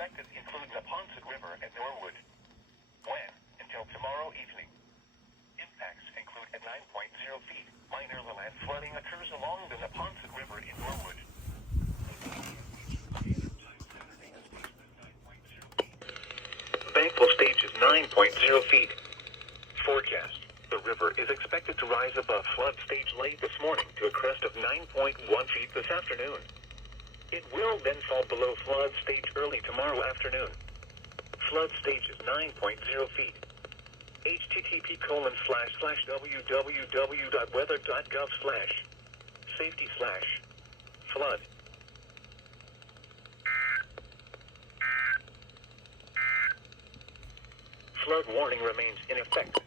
affected include Neponset River and Norwood. When? Until tomorrow evening. Impacts include at 9.0 feet. Minor land flooding occurs along the Neponset River in Norwood. Bank will stage is 9.0 feet. Forecast. The river is expected to rise above flood stage late this morning to a crest of 9.1 feet this afternoon. It will then fall below flood stage early tomorrow afternoon. Flood stage is 9.0 feet. http://www.weather.gov/safety/flood. Flood warning remains in effect.